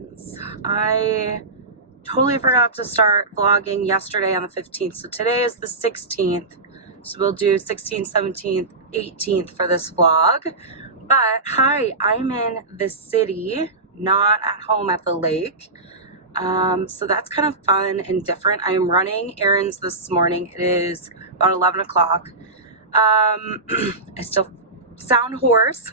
errands. I totally forgot to start vlogging yesterday on the 15th, so today is the 16th, so we'll do 16th, 17th, 18th for this vlog. But hi, I'm in the city, not at home at the lake, so that's kind of fun and different. I am running errands this morning. It is about 11 o'clock. I still sound hoarse.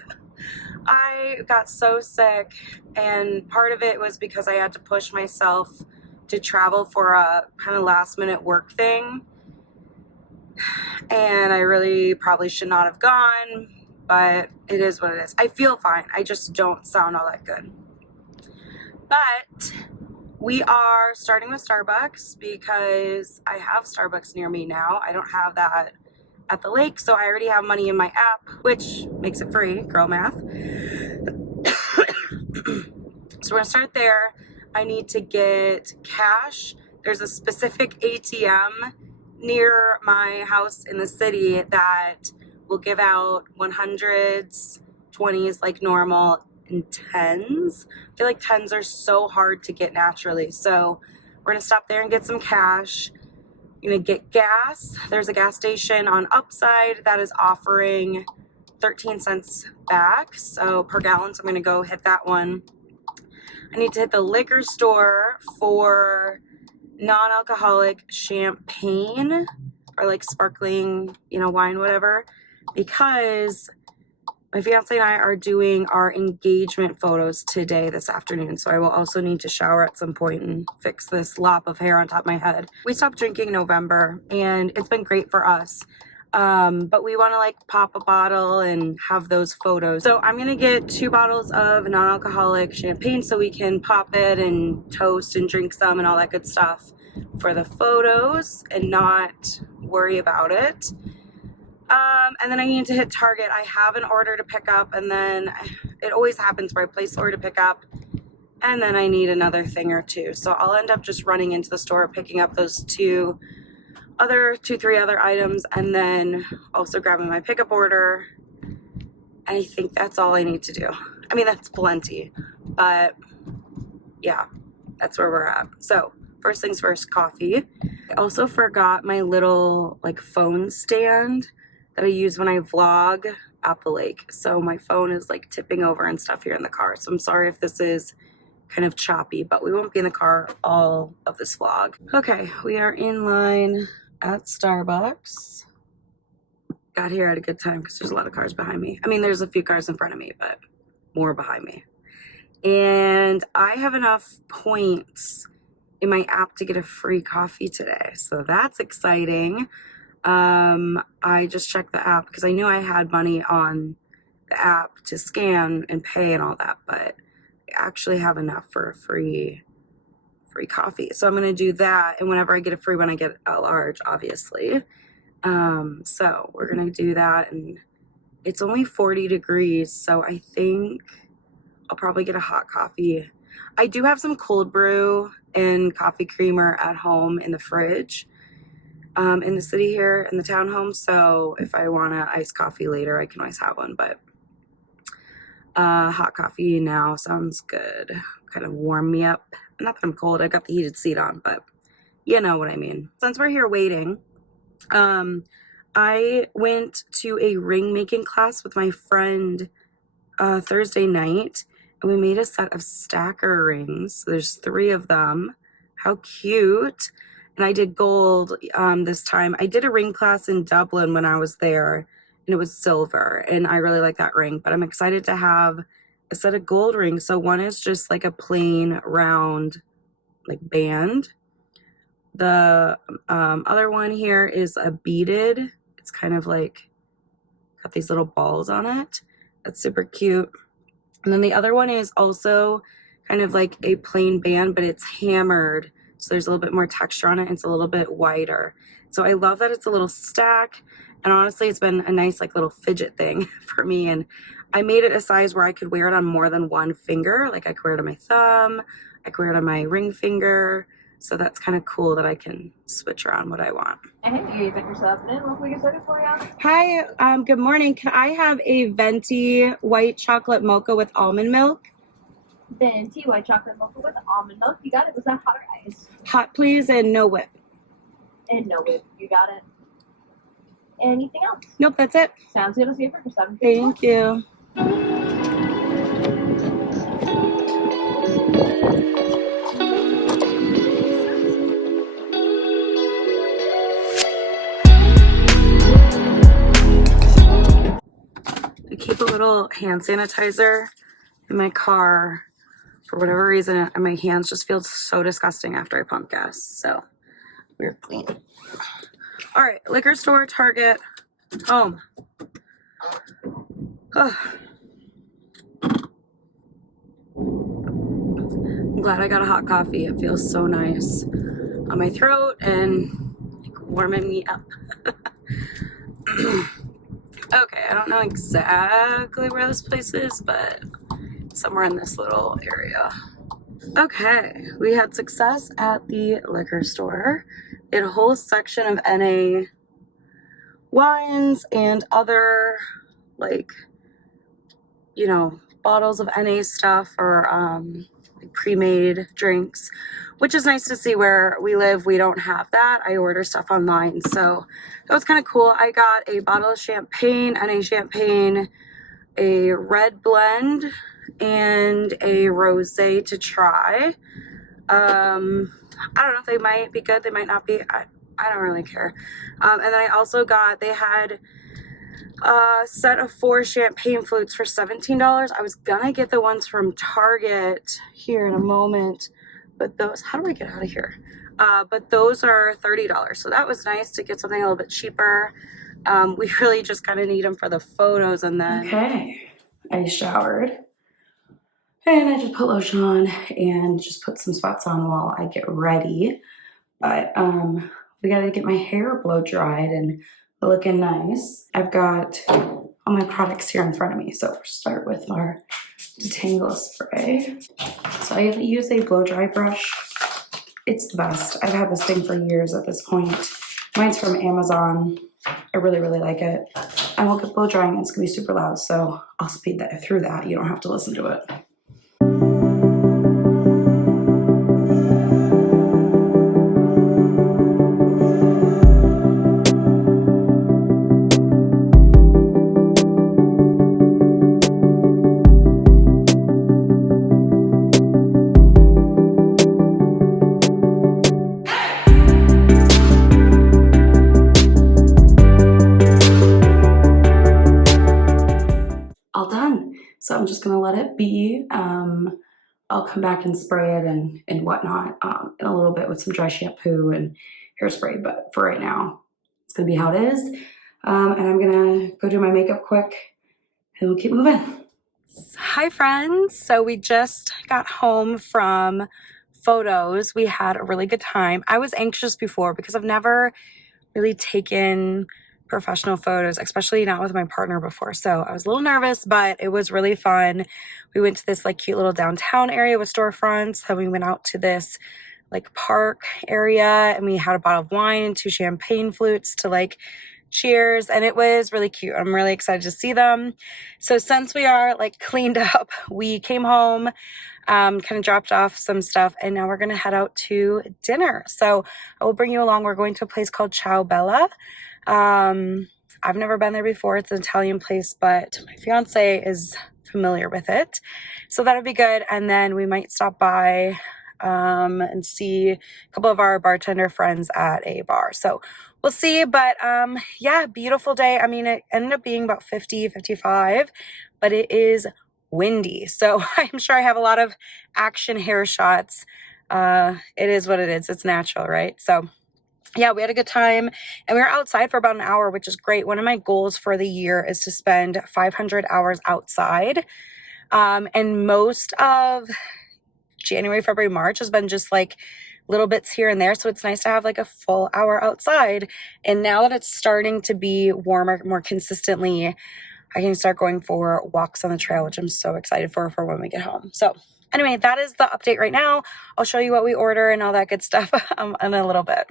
I got so sick, and part of it was because I had to push myself to travel for a kind of last minute work thing, and I really probably should not have gone, but it is what it is. I feel fine. I just don't sound all that good. But we are starting with Starbucks because I have Starbucks near me now. I don't have that at the lake, so I already have money in my app, which makes it free, girl math. So we're gonna start there. I need to get cash. There's a specific ATM near my house in the city that will give out 100s, 20s like normal, and 10s. I feel like 10s are so hard to get naturally, so we're gonna stop there and get some cash. I'm gonna get gas. There's a gas station on Upside that is offering 13 cents back, so per gallon, so I'm gonna go hit that one. I need to hit the liquor store for non-alcoholic champagne or like sparkling, wine, whatever, because my fiance and I are doing our engagement photos today, this afternoon, so I will also need to shower at some point and fix this lop of hair on top of my head. We stopped drinking in November, and it's been great for us, but we want to like pop a bottle and have those photos. So I'm gonna get 2 bottles of non-alcoholic champagne so we can pop it and toast and drink some and all that good stuff for the photos and not worry about it. And then I need to hit Target. I have an order to pick up, and then it always happens where I place the order to pick up, and then I need another thing or two. So I'll end up just running into the store, picking up those 3 other items, and then also grabbing my pickup order. I think that's all I need to do. I mean, that's plenty, but yeah, that's where we're at. So first things first, coffee. I also forgot my little like phone stand that I use when I vlog at the lake. So my phone is like tipping over and stuff here in the car. So I'm sorry if this is kind of choppy, but we won't be in the car all of this vlog. Okay, we are in line at Starbucks. Got here at a good time because there's a lot of cars behind me. I mean, there's a few cars in front of me, but more behind me. And I have enough points in my app to get a free coffee today. So that's exciting. I just checked the app because I knew I had money on the app to scan and pay and all that, but I actually have enough for a free coffee. So I'm going to do that. And whenever I get a free one, I get a large, obviously. So we're going to do that. And it's only 40 degrees. So I think I'll probably get a hot coffee. I do have some cold brew and coffee creamer at home in the fridge, in the city here in the townhome. So if I want to iced coffee later, I can always have one, but hot coffee now sounds good. Kind of warm me up. Not that I'm cold, I got the heated seat on, but you know what I mean. Since we're here waiting, I went to a ring making class with my friend Thursday night, and we made a set of stacker rings. So there's 3 of them. How cute. And I did gold this time. I did a ring class in Dublin when I was there, and it was silver, and I really like that ring, but I'm excited to have a set of gold rings. So one is just like a plain round like band. The other one here is a beaded. It's kind of like got these little balls on it. That's super cute. And then the other one is also kind of like a plain band, but it's hammered. So there's a little bit more texture on it. And it's a little bit wider. So I love that it's a little stack. And honestly, it's been a nice like little fidget thing for me. And I made it a size where I could wear it on more than one finger. Like I could wear it on my thumb. I could wear it on my ring finger. So that's kind of cool that I can switch around what I want. Hey, thank yourself in. What we can set it for you? Hi, good morning. Can I have a venti white chocolate mocha with almond milk? Then tea, white chocolate mocha with almond milk. You got it. Was that hot or ice? Hot, please, and no whip. And no whip. You got it. Anything else? Nope, that's it. Sounds good. I'll see you for 7:50. Thank you. I keep a little hand sanitizer in my car. For whatever reason, my hands just feel so disgusting after I pump gas. So we're clean. All right, liquor store, Target, home. Oh. I'm glad I got a hot coffee. It feels so nice on my throat and like warming me up. Okay, I don't know exactly where this place is, but somewhere in this little area. Okay, we had success at the liquor store. They had a whole section of NA wines and other, like, you know, bottles of NA stuff or like pre-made drinks, which is nice to see. Where we live, we don't have that. I order stuff online, so that was kind of cool. I got a bottle of champagne, NA champagne, a red blend, and a rosé to try. I don't know if they might be good, they might not be. I don't really care. And then I also got, they had a set of 4 champagne flutes for $17. I was gonna get the ones from Target here in a moment, but those, how do I get out of here? But those are $30, so that was nice to get something a little bit cheaper. We really just kind of need them for the photos. And then okay, I showered and I just put lotion on and just put some spots on while I get ready. But we gotta get my hair blow dried and looking nice. I've got all my products here in front of me. So we'll start with our detangle spray. So I use a blow dry brush. It's the best. I've had this thing for years at this point. Mine's from Amazon. I really, really like it. I won't get blow drying. It's gonna be super loud, so I'll speed that through that. You don't have to listen to it. All done. So I'm just gonna let it be. I'll come back and spray it and whatnot in a little bit with some dry shampoo and hairspray. But for right now, it's gonna be how it is. And I'm gonna go do my makeup quick and we'll keep moving. Hi friends. So we just got home from photos. We had a really good time. I was anxious before because I've never really taken professional photos, especially not with my partner before. So I was a little nervous, but it was really fun. We went to this like cute little downtown area with storefronts. Then we went out to this like park area and we had a bottle of wine and 2 champagne flutes to like cheers, and it was really cute. I'm really excited to see them. So since we are like cleaned up, we came home, kind of dropped off some stuff, and now we're gonna head out to dinner. So I will bring you along. We're going to a place called Ciao Bella. I've never been there before. It's an Italian place, but my fiance is familiar with it, so that'll be good. And then we might stop by and see a couple of our bartender friends at a bar. So we'll see. But yeah, beautiful day. I mean, it ended up being about 50, 55, but it is windy. So I'm sure I have a lot of action hair shots. It is what it is. It's natural, right? So yeah, we had a good time and we were outside for about an hour, which is great. One of my goals for the year is to spend 500 hours outside. And most of January, February, March has been just like little bits here and there. So it's nice to have like a full hour outside. And now that it's starting to be warmer more consistently, I can start going for walks on the trail, which I'm so excited for when we get home. So anyway, that is the update right now. I'll show you what we order and all that good stuff in a little bit.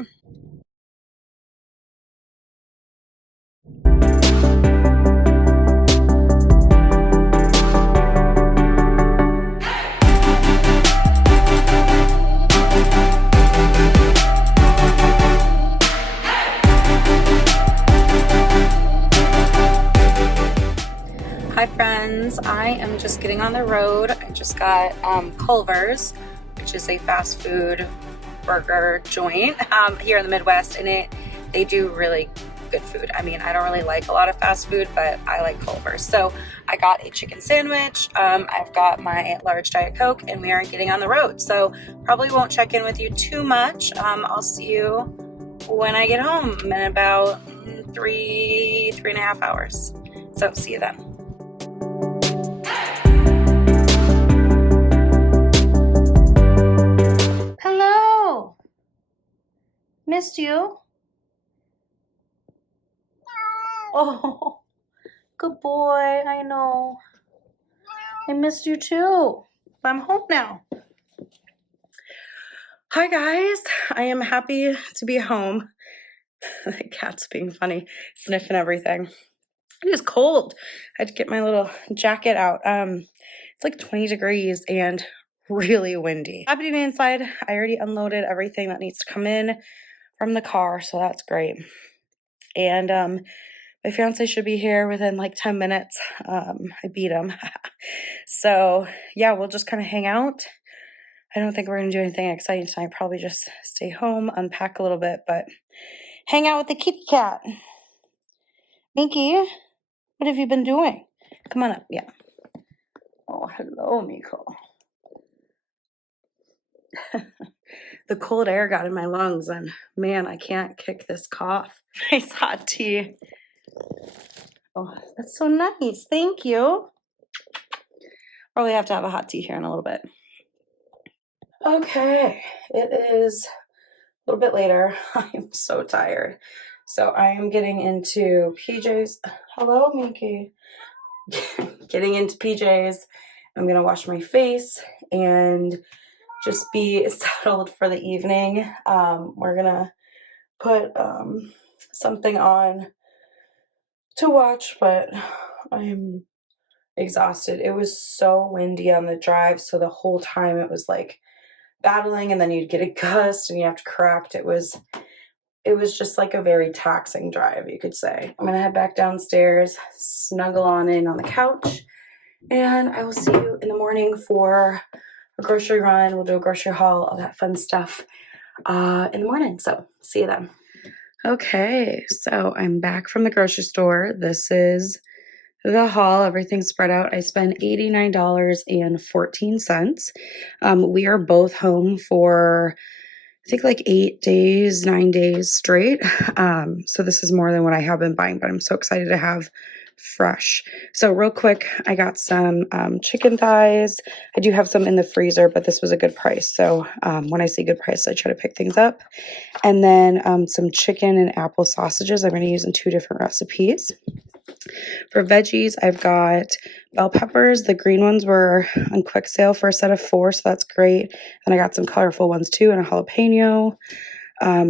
Hi friends, I am just getting on the road. I just got Culver's, which is a fast food burger joint here in the Midwest, and they do really good food. I mean, I don't really like a lot of fast food, but I like Culver's. So I got a chicken sandwich, I've got my large Diet Coke, and we are getting on the road. So probably won't check in with you too much. I'll see you when I get home in about 3.5 hours. So see you then. Hello. Missed you. Oh, good boy. I know. I missed you too. But I'm home now. Hi guys. I am happy to be home. The cat's being funny, sniffing everything. It is cold. I had to get my little jacket out. It's like 20 degrees and really windy. Happy to be inside. I already unloaded everything that needs to come in from the car, so that's great. And my fiance should be here within like 10 minutes. I beat him. So yeah, we'll just kind of hang out. I don't think we're going to do anything exciting tonight. Probably just stay home, unpack a little bit, but hang out with the kitty cat. Minky, what have you been doing? Come on up. Yeah. Oh, hello, Miko. The cold air got in my lungs, and man, I can't kick this cough. Nice hot tea. Oh, that's so nice. Thank you. Probably have to have a hot tea here in a little bit. Okay, it is a little bit later. I am so tired. So I am getting into PJs. Hello, Minky. Getting into PJs. I'm going to wash my face and just be settled for the evening. We're going to put something on to watch, but I'm exhausted. It was so windy on the drive, so the whole time it was like battling, and then you'd get a gust and you have to correct. It was just like a very taxing drive, you could say. I'm gonna head back downstairs, snuggle on in on the couch, and I will see you in the morning for a grocery run. We'll do a grocery haul, all that fun stuff in the morning. So see you then. Okay, so I'm back from the grocery store. This is the haul, everything spread out. I spent $89.14. We are both home for, I think, like 8 days, 9 days straight. So this is more than what I have been buying, but I'm so excited to have fresh. So real quick, I got some chicken thighs. I do have some in the freezer, but this was a good price. So when I see good price, I try to pick things up. And then some chicken and apple sausages I'm going to use in 2 different recipes. For veggies, I've got bell peppers. The green ones were on quick sale for a set of 4, so that's great. And I got some colorful ones too, and a jalapeno.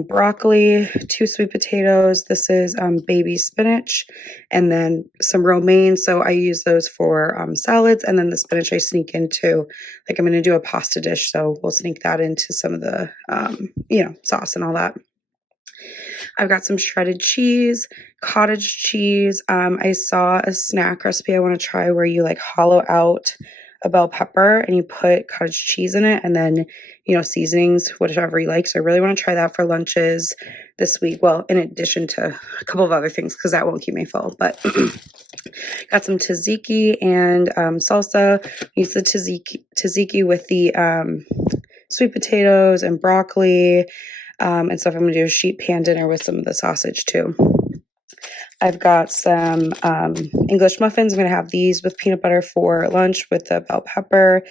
Broccoli, 2 sweet potatoes. This is baby spinach, and then some romaine. So I use those for salads, and then the spinach I sneak into, like, I'm going to do a pasta dish, so we'll sneak that into some of the, sauce and all that. I've got some shredded cheese, cottage cheese. I saw a snack recipe I want to try where you like hollow out a bell pepper and you put cottage cheese in it, and then, seasonings, whatever you like. So I really want to try that for lunches this week. Well, in addition to a couple of other things, because that won't keep me full. But got some tzatziki and salsa. Use the tzatziki with the sweet potatoes and broccoli. And stuff. I'm going to do a sheet pan dinner with some of the sausage too. I've got some English muffins. I'm going to have these with peanut butter for lunch with the bell pepper.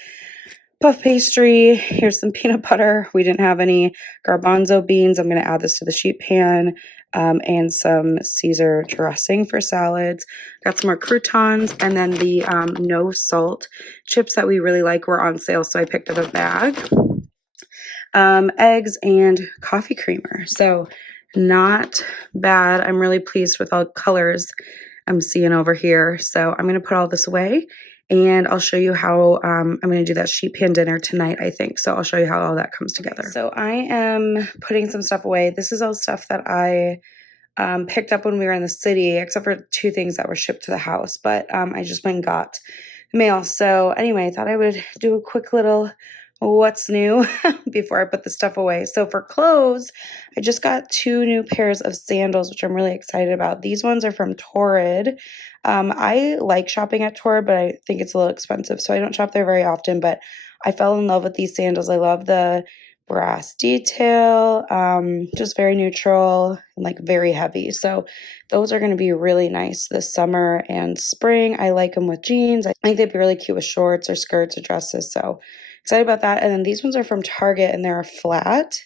Puff pastry. Here's some peanut butter. We didn't have any garbanzo beans. I'm going to add this to the sheet pan. And some Caesar dressing for salads. Got some more croutons, and then the no salt chips that we really like were on sale, so I picked up a bag. Eggs and coffee creamer. So not bad. I'm really pleased with all the colors I'm seeing over here. So I'm going to put all this away, and I'll show you how I'm going to do that sheet pan dinner tonight, I think. So I'll show you how all that comes together. So I am putting some stuff away. This is all stuff that I picked up when we were in the city, except for 2 things that were shipped to the house. But I just went and got mail. So anyway, I thought I would do a quick little what's new before I put the stuff away. So for clothes, I just got 2 new pairs of sandals, which I'm really excited about. These ones are from Torrid. I like shopping at Torrid, but I think it's a little expensive, so I don't shop there very often. But I fell in love with these sandals. I love the brass detail, just very neutral and like very heavy. So those are going to be really nice this summer and spring. I like them with jeans. I think they'd be really cute with shorts or skirts or dresses. So excited about that. And then these ones are from Target and they're flat.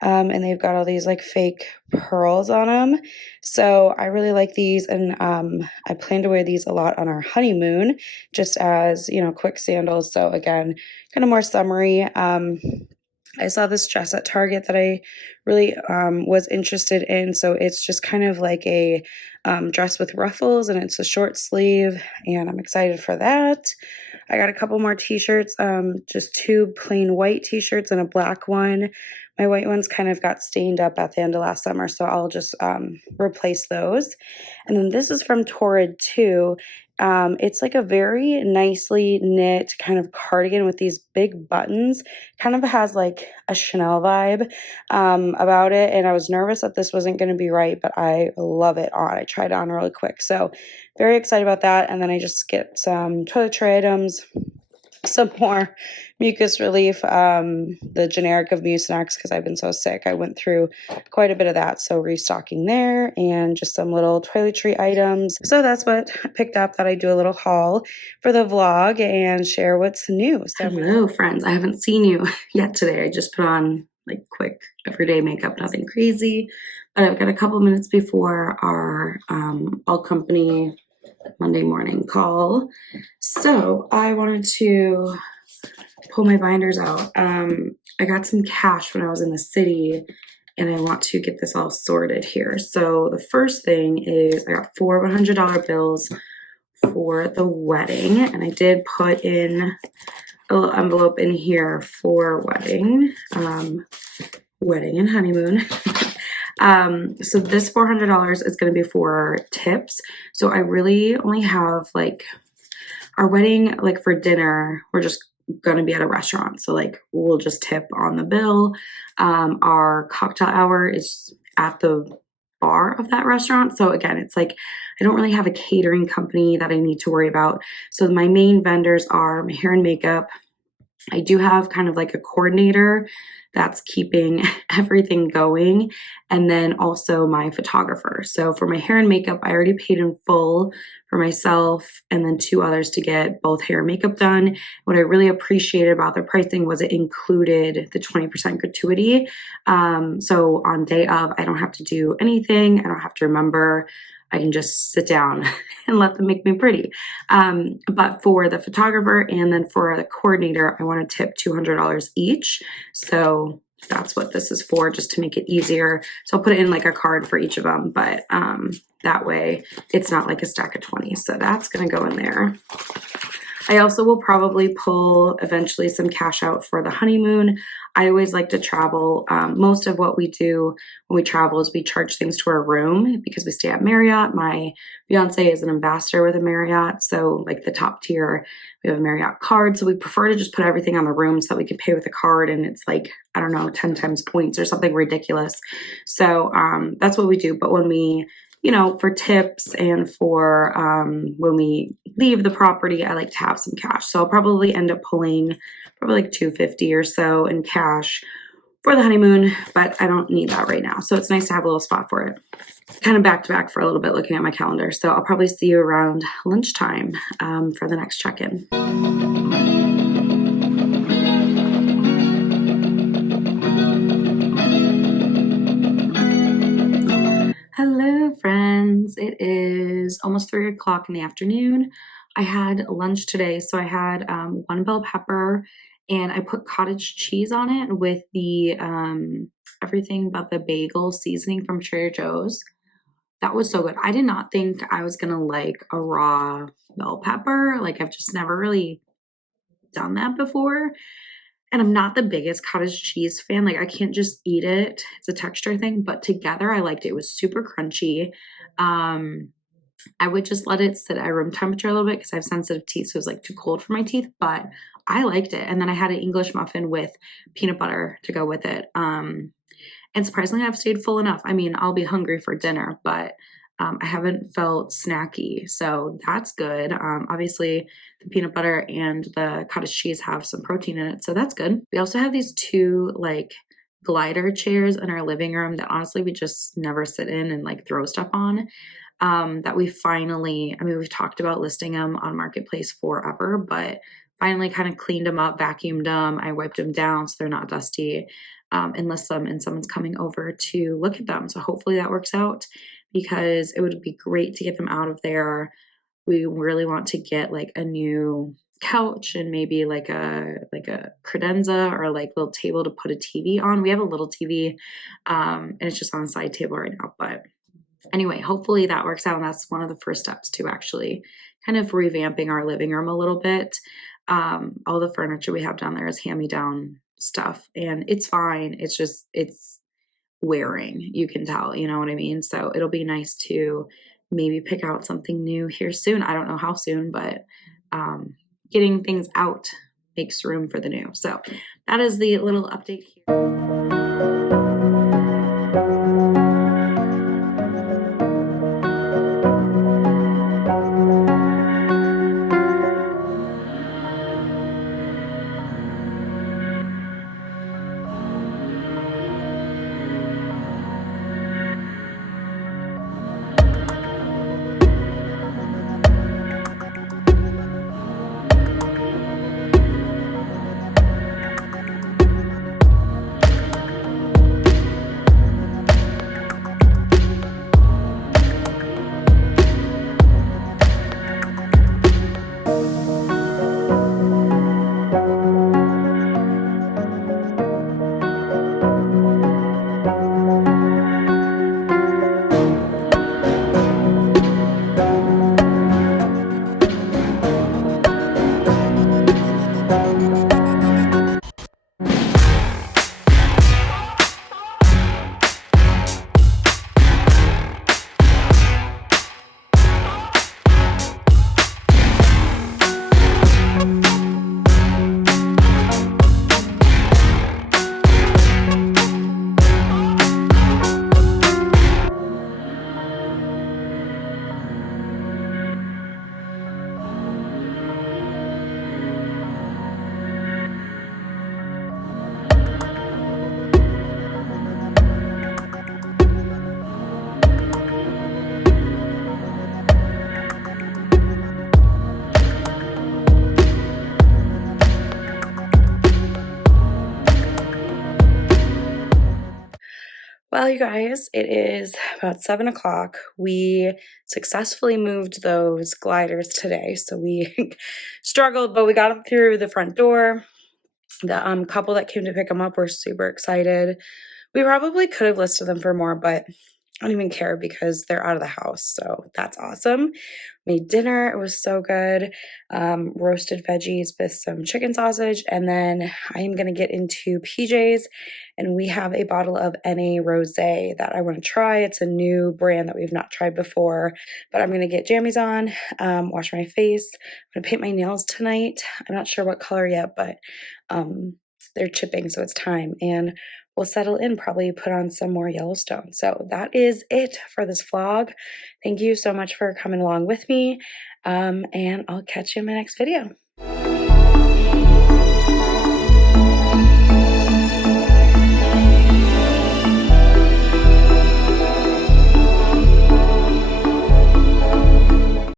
And they've got all these like fake pearls on them. So I really like these. And I plan to wear these a lot on our honeymoon, just as, quick sandals. So again, kind of more summery. I saw this dress at Target that I really was interested in. So it's just kind of like a dress with ruffles and it's a short sleeve, and I'm excited for that. I got a couple more t-shirts, just 2 plain white t-shirts and a black one. My white ones kind of got stained up at the end of last summer, so I'll just replace those. And then this is from Torrid too. It's like a very nicely knit kind of cardigan with these big buttons. Kind of has like a Chanel vibe about it. And I was nervous that this wasn't going to be right, but I love it on. I tried it on really quick. So very excited about that. And then I just get some toiletry items, some more mucus relief, the generic of Mucinex because I've been so sick. I went through quite a bit of that, so restocking there, and just some little toiletry items. So that's what I picked up, that I do a little haul for the vlog and share what's new. So hello friends, I haven't seen you yet today. I just put on like quick everyday makeup, nothing crazy, but I've got a couple minutes before our all company Monday morning call. So I wanted to pull my binders out. I got some cash when I was in the city and I want to get this all sorted here. So the first thing is I got 4 $100 bills for the wedding, and I did put in a little envelope in here for wedding and honeymoon. So this $400 is going to be for tips. So I really only have like our wedding, like for dinner, we're just going to be at a restaurant. So like we'll just tip on the bill. Our cocktail hour is at the bar of that restaurant. So again, it's like I don't really have a catering company that I need to worry about. So my main vendors are my hair and makeup. I do have kind of like a coordinator that's keeping everything going, and then also my photographer. So for my hair and makeup, I already paid in full for myself and then 2 others to get both hair and makeup done. What I really appreciated about their pricing was it included the 20% gratuity. So on day of, I don't have to do anything. I don't have to remember. I can just sit down and let them make me pretty. But for the photographer and then for the coordinator, I want to tip $200 each. So that's what this is for, just to make it easier. So I'll put it in like a card for each of them, but that way it's not like a stack of 20. So that's going to go in there. I also will probably pull eventually some cash out for the honeymoon. I always like to travel. Most of what we do when we travel is we charge things to our room because we stay at Marriott. My fiance is an ambassador with a Marriott, so like the top tier, we have a Marriott card. So we prefer to just put everything on the room so that we can pay with a card, and it's like, I don't know, 10 times points or something ridiculous. So that's what we do. But when we for tips and for when we leave the property, I like to have some cash. So I'll probably end up pulling probably like $250 or so in cash for the honeymoon, but I don't need that right now. So it's nice to have a little spot for it. Kind of back to back for a little bit looking at my calendar. So I'll probably see you around lunchtime for the next check-in. Hello friends, it is almost 3 o'clock in the afternoon. I had lunch today, so I had 1 bell pepper and I put cottage cheese on it with the everything about the bagel seasoning from Trader Joe's. That was so good. I did not think I was gonna like a raw bell pepper. Like I've just never really done that before. And I'm not the biggest cottage cheese fan. Like I can't just eat it. It's a texture thing, but together I liked it. It was super crunchy. I would just let it sit at room temperature a little bit because I have sensitive teeth, so it was like too cold for my teeth, but I liked it. And then I had an English muffin with peanut butter to go with it. And surprisingly, I've stayed full enough. I mean, I'll be hungry for dinner, but I haven't felt snacky, so that's good. Obviously, the peanut butter and the cottage cheese have some protein in it, so that's good. We also have these two like glider chairs in our living room that honestly we just never sit in and like throw stuff on. That we finally, I mean, we've talked about listing them on Marketplace forever, but finally kind of cleaned them up, vacuumed them. I wiped them down so they're not dusty, and list them, and someone's coming over to look at them. So hopefully that works out because it would be great to get them out of there. We really want to get like a new couch and maybe like a credenza or like little table to put a TV on. We have a little TV, and it's just on the side table right now, but anyway, hopefully that works out. And that's one of the first steps to actually kind of revamping our living room a little bit. All the furniture we have down there is hand-me-down stuff and it's fine. It's just, it's wearing, you can tell, you know what I mean? So it'll be nice to maybe pick out something new here soon. I don't know how soon, but getting things out makes room for the new. So that is the little update here. Well, you guys, it is about 7 o'clock. We successfully moved those gliders today. So we struggled, but we got them through the front door. The couple that came to pick them up were super excited. We probably could have listed them for more, but I don't even care because they're out of the house. So that's awesome. Made dinner. It was so good. Roasted veggies with some chicken sausage. And then I am going to get into PJ's and we have a bottle of NA Rosé that I want to try. It's a new brand that we've not tried before, but I'm going to get jammies on, wash my face. I'm going to paint my nails tonight. I'm not sure what color yet, but they're chipping, so it's time. And we'll settle in, probably put on some more Yellowstone. So that is it for this vlog. Thank you so much for coming along with me, and I'll catch you in my next video.